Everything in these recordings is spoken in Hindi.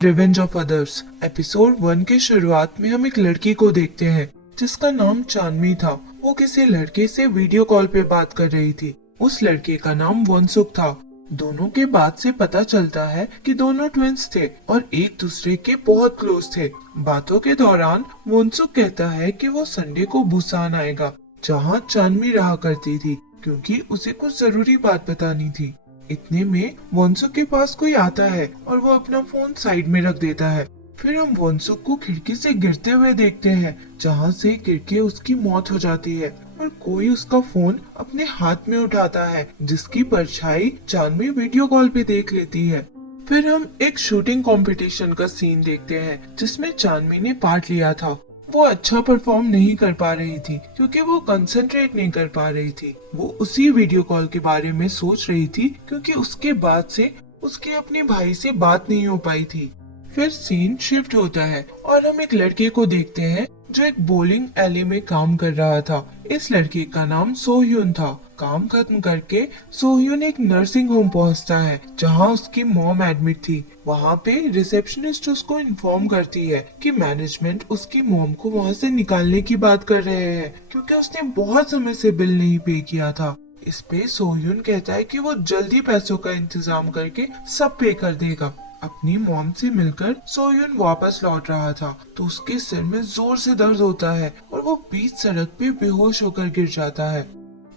रिवेंज ऑफ अदर्स एपिसोड 1 के शुरुआत में हम एक लड़की को देखते हैं जिसका नाम चांदनी था। वो किसी लड़के से वीडियो कॉल पे बात कर रही थी। उस लड़के का नाम वनसुक था। दोनों के बात से पता चलता है कि दोनों ट्विंस थे और एक दूसरे के बहुत क्लोज थे। बातों के दौरान वनसुक कहता है कि वो संडे को बुसान आएगा जहाँ चांदनी रहा करती थी, क्योंकि उसे कुछ जरूरी बात बतानी थी। इतने में वोंसुक के पास कोई आता है और वो अपना फोन साइड में रख देता है। फिर हम वोंसुक को खिड़की से गिरते हुए देखते हैं, जहाँ से गिर के उसकी मौत हो जाती है और कोई उसका फोन अपने हाथ में उठाता है, जिसकी परछाई चांदनी वीडियो कॉल पे देख लेती है। फिर हम एक शूटिंग कंपटीशन का सीन देखते हैं जिसमें चांदनी ने पार्ट लिया था। वो अच्छा परफॉर्म नहीं कर पा रही थी क्योंकि वो कंसंट्रेट नहीं कर पा रही थी। वो उसी वीडियो कॉल के बारे में सोच रही थी क्योंकि उसके बाद से उसके अपने भाई से बात नहीं हो पाई थी। फिर सीन शिफ्ट होता है और हम एक लड़के को देखते हैं जो एक बोलिंग एली में काम कर रहा था। इस लड़के का नाम सोह्यून था। काम खत्म करके सोह्यून एक नर्सिंग होम पहुंचता है जहां उसकी मॉम एडमिट थी। वहां पे रिसेप्शनिस्ट उसको इन्फॉर्म करती है कि मैनेजमेंट उसकी मॉम को वहां से निकालने की बात कर रहे हैं क्योंकि उसने बहुत समय से बिल नहीं पे किया था। इस पे सोह्यून कहता है कि वो जल्दी पैसों का इंतजाम करके सब पे कर देगा। अपनी मॉम से मिलकर सोह्यून वापस लौट रहा था तो उसके सिर में जोर से दर्द होता है और वो बीच सड़क पे बेहोश होकर गिर जाता है।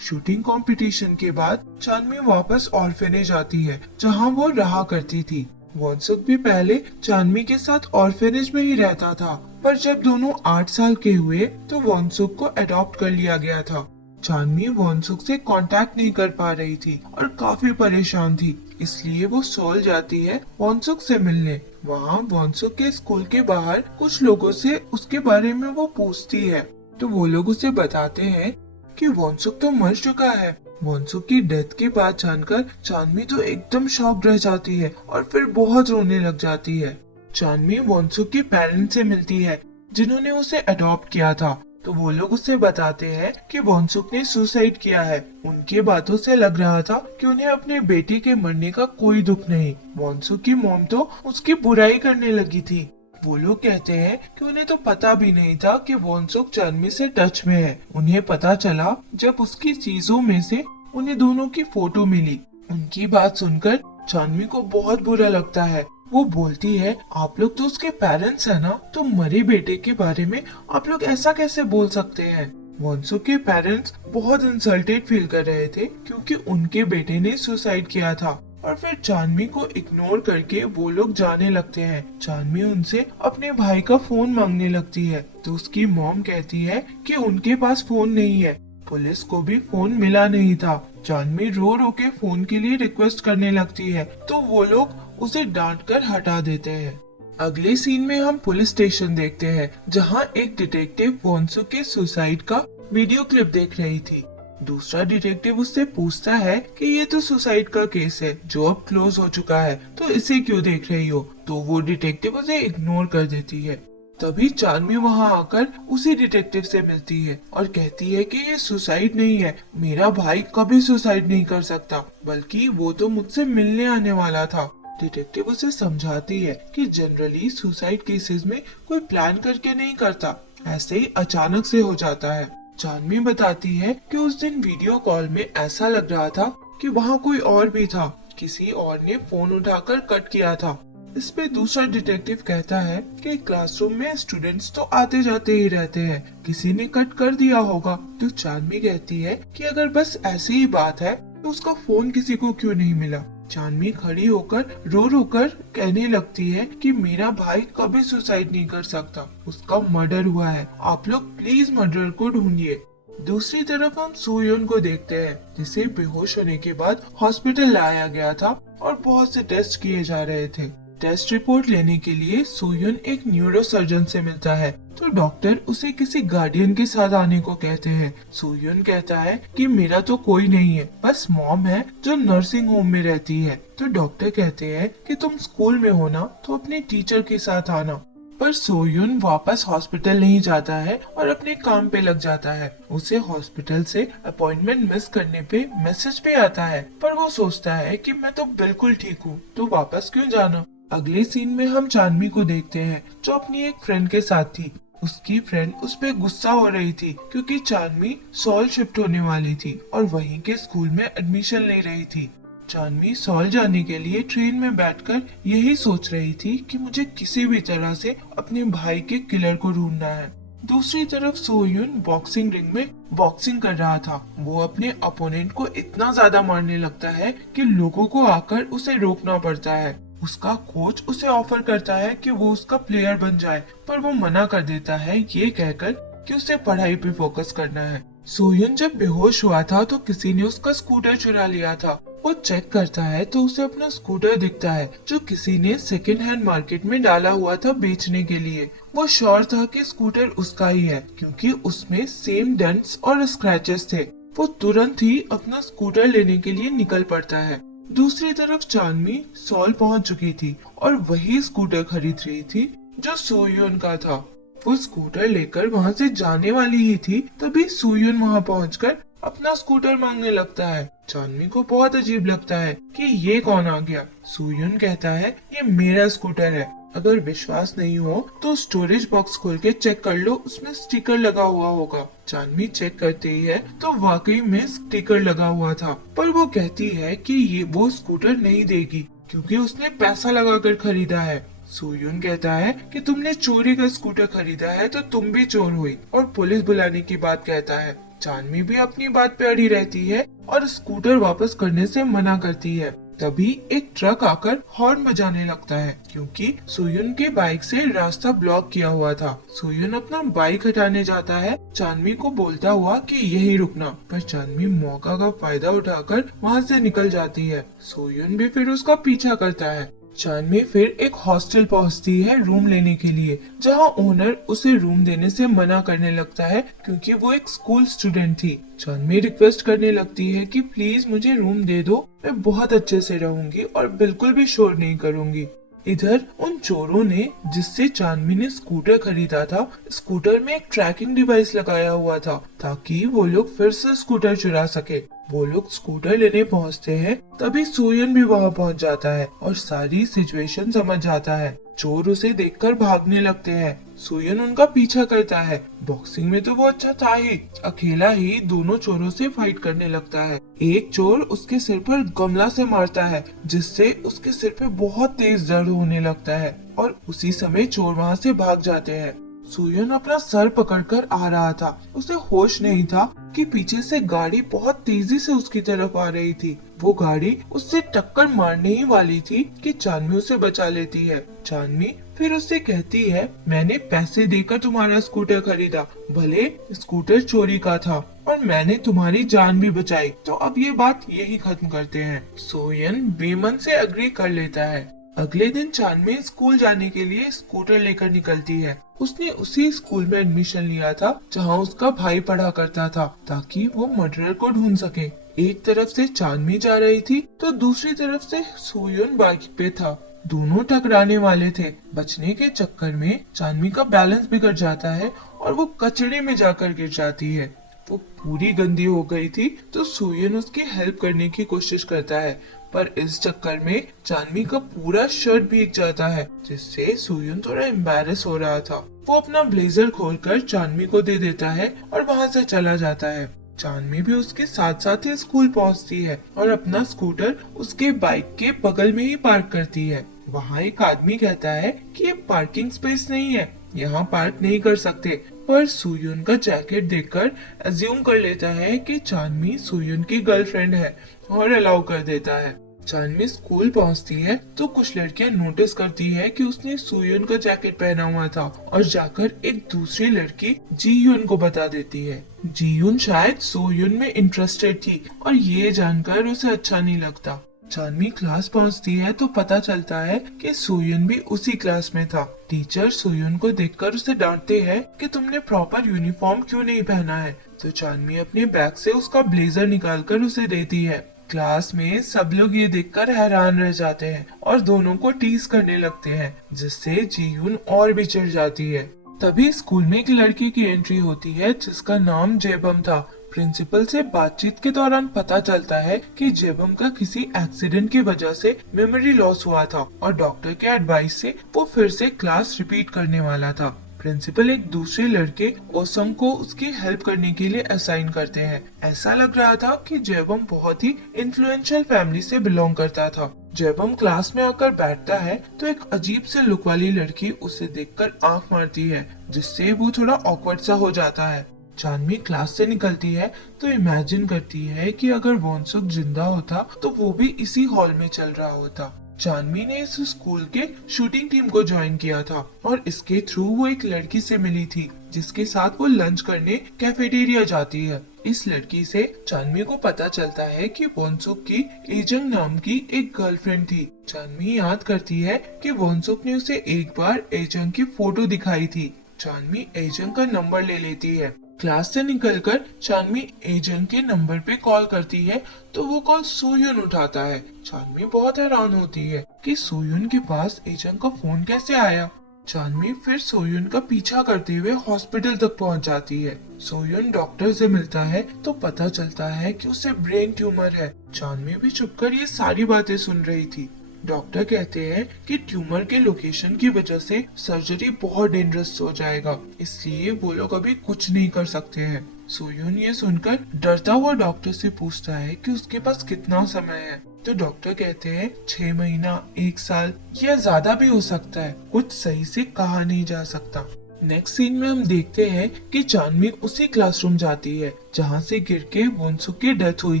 शूटिंग कंपटीशन के बाद चांदनी वापस ऑर्फेनेज आती है जहां वो रहा करती थी। वोंसुक भी पहले चांदनी के साथ ऑर्फेनेज में ही रहता था, पर जब दोनों 8 साल के हुए तो वोंसुक को अडॉप्ट कर लिया गया था। चांदनी वोंसुक से कांटेक्ट नहीं कर पा रही थी और काफी परेशान थी, इसलिए वो सोल जाती है वोंसुक से मिलने। वहाँ वोंसुक के स्कूल के बाहर कुछ लोगों से उसके बारे में वो पूछती है तो वो लोग उसे बताते हैं कि वोंसुक तो मर चुका है। वोंसुक की डेथ की बात जानकर चांदनी तो एकदम शॉक्ड रह जाती है और फिर बहुत रोने लग जाती है। चांदनी वोंसुक के पेरेंट्स से मिलती है जिन्होंने उसे अडॉप्ट किया था, तो वो लोग उसे बताते हैं कि वोंसुक ने सुसाइड किया है। उनकी बातों से लग रहा था कि उन्हें अपने बेटे के मरने का कोई दुख नहीं। वोंसुक की मॉम तो उसकी बुराई करने लगी थी। वो लोग कहते हैं कि उन्हें तो पता भी नहीं था कि वोंसुक चांदनी से टच में है। उन्हें पता चला जब उसकी चीजों में से उन्हें दोनों की फोटो मिली। उनकी बात सुनकर चांदनी को बहुत बुरा लगता है। वो बोलती है, आप लोग तो उसके पेरेंट्स हैं ना, तो मरे बेटे के बारे में आप लोग ऐसा कैसे बोल सकते हैं। वोंसुक के पेरेंट्स बहुत इंसल्टेड फील कर रहे थे क्योंकि उनके बेटे ने सुसाइड किया था। और फिर चांदनी को इग्नोर करके वो लोग जाने लगते हैं। चांदनी उनसे अपने भाई का फोन मांगने लगती है तो उसकी मॉम कहती है कि उनके पास फोन नहीं है। पुलिस को भी फोन मिला नहीं था। चांदनी रो रो के फोन के लिए रिक्वेस्ट करने लगती है तो वो लोग उसे डांट कर हटा देते हैं। अगले सीन में हम पुलिस स्टेशन देखते हैं जहां एक डिटेक्टिव वोंसुक के सुसाइड का वीडियो क्लिप देख रही थी। दूसरा डिटेक्टिव उससे पूछता है कि ये तो सुसाइड का केस है जो अब क्लोज हो चुका है, तो इसे क्यों देख रही हो। तो वो डिटेक्टिव उसे इग्नोर कर देती है। तभी चांदनी वहां आकर उसी डिटेक्टिव से मिलती है और कहती है कि ये सुसाइड नहीं है, मेरा भाई कभी सुसाइड नहीं कर सकता, बल्कि वो तो मुझसे मिलने आने वाला था। डिटेक्टिव उसे समझाती है कि जनरली सुसाइड केसेस में कोई प्लान करके नहीं करता, ऐसे ही अचानक से हो जाता है। चांदनी बताती है कि उस दिन वीडियो कॉल में ऐसा लग रहा था कि वहाँ कोई और भी था, किसी और ने फोन उठाकर कट किया था। इस पे दूसरा डिटेक्टिव कहता है कि क्लासरूम में स्टूडेंट्स तो आते जाते ही रहते हैं, किसी ने कट कर दिया होगा। तो चांदनी कहती है कि अगर बस ऐसी ही बात है तो उसका फोन किसी को क्यों नहीं मिला। चांदनी खड़ी होकर रो रो कर कहने लगती है कि मेरा भाई कभी सुसाइड नहीं कर सकता, उसका मर्डर हुआ है, आप लोग प्लीज मर्डर को ढूंढिए। दूसरी तरफ हम सोह्यून को देखते हैं जिसे बेहोश होने के बाद हॉस्पिटल लाया गया था और बहुत से टेस्ट किए जा रहे थे। टेस्ट रिपोर्ट लेने के लिए सोह्यून एक न्यूरोसर्जन से मिलता है तो डॉक्टर उसे किसी गार्डियन के साथ आने को कहते हैं। सोह्यून कहता है कि मेरा तो कोई नहीं है, बस मॉम है जो नर्सिंग होम में रहती है। तो डॉक्टर कहते हैं कि तुम स्कूल में हो ना, तो अपने टीचर के साथ आना। पर सोह्यून वापस हॉस्पिटल नहीं जाता है और अपने काम पे लग जाता है। उसे हॉस्पिटल से अपॉइंटमेंट मिस करने पे मैसेज भी आता है, पर वो सोचता है कि मैं तो बिल्कुल ठीक हूँ, तो वापस क्यों जाना। अगले सीन में हम चांदनी को देखते हैं जो अपनी एक फ्रेंड के साथ थी। उसकी फ्रेंड उस पे गुस्सा हो रही थी क्योंकि चांदनी सॉल शिफ्ट होने वाली थी और वहीं के स्कूल में एडमिशन ले रही थी। चांदनी सॉल जाने के लिए ट्रेन में बैठकर यही सोच रही थी कि मुझे किसी भी तरह से अपने भाई के किलर को ढूंढना है। दूसरी तरफ सोयून बॉक्सिंग रिंग में बॉक्सिंग कर रहा था। वो अपने अपोनेंट को इतना ज्यादा मारने लगता है कि लोगों को आकर उसे रोकना पड़ता है। उसका कोच उसे ऑफर करता है कि वो उसका प्लेयर बन जाए, पर वो मना कर देता है ये कहकर कि उसे पढ़ाई पे फोकस करना है। सोयून जब बेहोश हुआ था तो किसी ने उसका स्कूटर चुरा लिया था। वो चेक करता है तो उसे अपना स्कूटर दिखता है जो किसी ने सेकेंड हैंड मार्केट में डाला हुआ था बेचने के लिए। वो श्योर था कि स्कूटर उसका ही है क्योंकि उसमें सेम डेंट्स और स्क्रैचेस थे। वो तुरंत ही अपना स्कूटर लेने के लिए निकल पड़ता है। दूसरी तरफ चांदनी सॉल पहुंच चुकी थी और वही स्कूटर खरीद रही थी जो सोयून का था। वो स्कूटर लेकर वहां से जाने वाली ही थी, तभी सोयून वहां पहुंचकर अपना स्कूटर मांगने लगता है। चांदनी को बहुत अजीब लगता है कि ये कौन आ गया। सोयून कहता है ये मेरा स्कूटर है, अगर विश्वास नहीं हो तो स्टोरेज बॉक्स खोल के चेक कर लो, उसमें स्टिकर लगा हुआ होगा। चांदनी चेक करती है तो वाकई में स्टिकर लगा हुआ था, पर वो कहती है कि ये वो स्कूटर नहीं देगी क्योंकि उसने पैसा लगाकर खरीदा है। सोयून कहता है कि तुमने चोरी का स्कूटर खरीदा है तो तुम भी चोर हुई और पुलिस बुलाने की बात कहता है। चांदनी भी अपनी बात पे अड़ी रहती है और स्कूटर वापस करने से मना करती है। तभी एक ट्रक आकर हॉर्न बजाने लगता है क्योंकि सोयून के बाइक से रास्ता ब्लॉक किया हुआ था। सोयून अपना बाइक हटाने जाता है चांदनी को बोलता हुआ कि यही रुकना, पर चांदनी मौका का फायदा उठाकर वहां से निकल जाती है। सोयून भी फिर उसका पीछा करता है। चांदनी फिर एक हॉस्टल पहुंचती है रूम लेने के लिए, जहां ओनर उसे रूम देने से मना करने लगता है क्योंकि वो एक स्कूल स्टूडेंट थी। चांदनी रिक्वेस्ट करने लगती है कि प्लीज मुझे रूम दे दो, मैं बहुत अच्छे से रहूंगी और बिल्कुल भी शोर नहीं करूंगी। इधर उन चोरों ने जिससे चांदनी ने स्कूटर खरीदा था, स्कूटर में एक ट्रैकिंग डिवाइस लगाया हुआ था ताकि वो लोग फिर से स्कूटर चुरा सके। वो लोग स्कूटर लेने पहुंचते हैं, तभी सोयन भी वहां पहुंच जाता है और सारी सिचुएशन समझ जाता है। चोर उसे देखकर भागने लगते हैं। सोयन उनका पीछा करता है। बॉक्सिंग में तो वो अच्छा था ही, अकेला ही दोनों चोरों से फाइट करने लगता है। एक चोर उसके सिर पर गमला से मारता है जिससे उसके सिर पे बहुत तेज दर्द होने लगता है और उसी समय चोर वहां से भाग जाते हैं। सोयन अपना सर पकड़कर आ रहा था। उसे होश नहीं था कि पीछे से गाड़ी बहुत तेजी से उसकी तरफ आ रही थी। वो गाड़ी उससे टक्कर मारने ही वाली थी कि चांदनी उसे बचा लेती है। चांदनी फिर उससे कहती है, मैंने पैसे देकर तुम्हारा स्कूटर खरीदा, भले स्कूटर चोरी का था और मैंने तुम्हारी जान भी बचाई, तो अब ये बात यही खत्म करते हैं। सोयन बेमन से अग्री कर लेता है। अगले दिन चांदनी स्कूल जाने के लिए स्कूटर लेकर निकलती है। उसने उसी स्कूल में एडमिशन लिया था जहाँ उसका भाई पढ़ा करता था ताकि वो मर्डरर को ढूंढ सके। एक तरफ से चांदनी जा रही थी तो दूसरी तरफ से सोयन बाइक पे था। दोनों टकराने वाले थे। बचने के चक्कर में चांदनी का बैलेंस बिगड़ जाता है और वो कचड़े में जाकर गिर जाती है। वो पूरी गंदी हो गई थी तो सोयन उसकी हेल्प करने की कोशिश करता है, पर इस चक्कर में चांदनी का पूरा शर्ट भीग जाता है जिससे सोयन थोड़ा एम्बैरेस हो रहा था। वो अपना ब्लेजर खोलकर चांदनी को दे देता है और वहां से चला जाता है। चांदनी भी उसके साथ साथ ही स्कूल पहुंचती है और अपना स्कूटर उसके बाइक के बगल में ही पार्क करती है। वहाँ एक आदमी कहता है कि ये पार्किंग स्पेस नहीं है, यहाँ पार्क नहीं कर सकते, पर सोयन का जैकेट देखकर अज्यूम कर लेता है कि चांदनी सोयन की गर्लफ्रेंड है और अलाउ कर देता है। चांदनी स्कूल पहुंचती है तो कुछ लड़कियां नोटिस करती है कि उसने सोयन का जैकेट पहना हुआ था और जाकर एक दूसरी लड़की जीयून को बता देती है। जीयून शायद सोयन में इंटरेस्टेड थी और ये जानकर उसे अच्छा नहीं लगता। चांदनी क्लास पहुंचती है तो पता चलता है कि सोयन भी उसी क्लास में था। टीचर सोयन को देखकर उसे डांटते हैं कि तुमने प्रॉपर यूनिफॉर्म क्यों नहीं पहना है, तो चांदनी अपने बैग से उसका ब्लेजर निकालकर उसे देती है। क्लास में सब लोग ये देखकर हैरान रह जाते हैं और दोनों को टीज करने लगते हैं, जिससे जीयून और भी चिढ़ जाती है। तभी स्कूल में एक लड़की की एंट्री होती है जिसका नाम जेबम था। प्रिंसिपल से बातचीत के दौरान पता चलता है कि जेबम का किसी एक्सीडेंट की वजह से मेमोरी लॉस हुआ था और डॉक्टर के एडवाइस से वो फिर से क्लास रिपीट करने वाला था। प्रिंसिपल एक दूसरे लड़के ओसम को उसकी हेल्प करने के लिए असाइन करते हैं। ऐसा लग रहा था कि जेबम बहुत ही इन्फ्लुएंशियल फैमिली से बिलोंग करता था। जब हम क्लास में आकर बैठता है तो एक अजीब से लुक वाली लड़की उसे देखकर आंख मारती है, जिससे वो थोड़ा ऑकवर्ड सा हो जाता है। चांदनी क्लास से निकलती है तो इमेजिन करती है कि अगर वोनसुक जिंदा होता तो वो भी इसी हॉल में चल रहा होता। चांदनी ने इस स्कूल के शूटिंग टीम को ज्वाइन किया था और इसके थ्रू वो एक लड़की से मिली थी, जिसके साथ वो लंच करने कैफेटेरिया जाती है। इस लड़की से चांदनी को पता चलता है कि वोनसुक की एजंग नाम की एक गर्लफ्रेंड थी। चांदनी याद करती है कि वोनसुक ने उसे एक बार एजंग की फोटो दिखाई थी। चांदनी एजंग का नंबर ले लेती है। क्लास से निकलकर चांदनी एजंग के नंबर पे कॉल करती है तो वो कॉल सोयुन उठाता है। चांदनी बहुत हैरान होती है कि सोयुन के पास एजंग का फोन कैसे आया। चांदनी फिर सोयुन का पीछा करते हुए हॉस्पिटल तक पहुंच जाती है। सोयुन डॉक्टर से मिलता है तो पता चलता है कि उसे ब्रेन ट्यूमर है। चांदनी भी चुपकर ये सारी बातें सुन रही थी। डॉक्टर कहते हैं कि ट्यूमर के लोकेशन की वजह से सर्जरी बहुत डेंजरस हो जाएगा, इसलिए वो लोग अभी कुछ नहीं कर सकते हैं। सोयुन ये सुनकर डरता हुआ डॉक्टर से पूछता है कि उसके पास कितना समय है। तो डॉक्टर कहते हैं 6 महीना, 1 साल या ज्यादा भी हो सकता है, कुछ सही से कहा नहीं जा सकता। नेक्स्ट सीन में हम देखते हैं कि चांदनी उसी क्लासरूम जाती है जहाँ से गिर के वोनसुक की डेथ हुई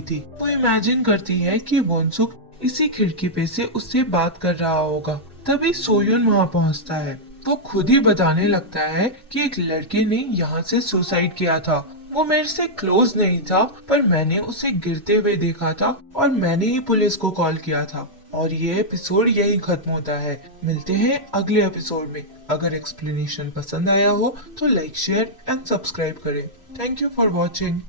थी। वो इमेजिन करती है कि वोनसुक इसी खिड़की पे से उससे बात कर रहा होगा। तभी सोयुन वहाँ पहुँचता है। वो खुद ही बताने लगता है कि एक लड़के ने यहाँ से सुसाइड किया था। वो मेरे से क्लोज नहीं था, पर मैंने उसे गिरते हुए देखा था और मैंने ही पुलिस को कॉल किया था। और ये एपिसोड यही खत्म होता है। मिलते हैं अगले एपिसोड में। अगर एक्सप्लेनेशन पसंद आया हो तो लाइक, शेयर एंड सब्सक्राइब करें। Thank you for watching.